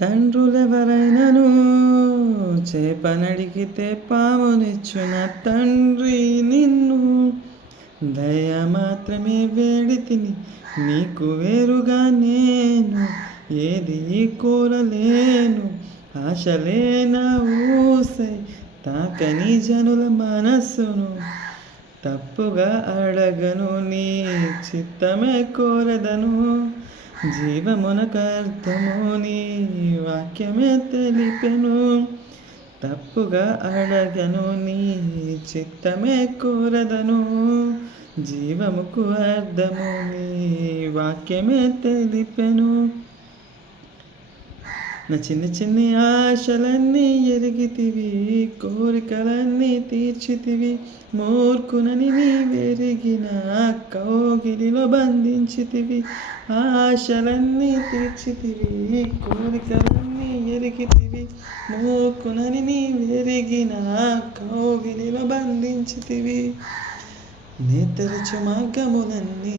తండ్రులెవరైనను చేపనడిగితే పామునిచ్చున తండ్రి నిన్ను దయ మాత్రమే వేడితిని నీకు వేరుగా నేను ఏది కోరలేను ఆశలే నా ఊసై తాకని జనుల మనస్సును తప్పుగా అడగను నీ చిత్తమే కోరదను జీవమునకర్థము నీ వాక్యమే తెలిపెను తప్పుగా అడగను నీ చిత్తమే కోరదను జీవముకు అర్థము నీ వాక్యమే తెలిపెను నా చిన్న చిన్ని ఆశలన్నీ ఎరిగితివి కోరికలన్నీ తీర్చితివి మూర్ఖునని నీవెరిగిన కౌగిలిలో బంధించితివి ఆశలన్నీ తీర్చితివి కోరికలన్నీ ఎరిగితివి మూర్ఖునని నీవెరిగిన కౌగిలిలో బంధించితివి నే తెరచు మార్గములన్నీ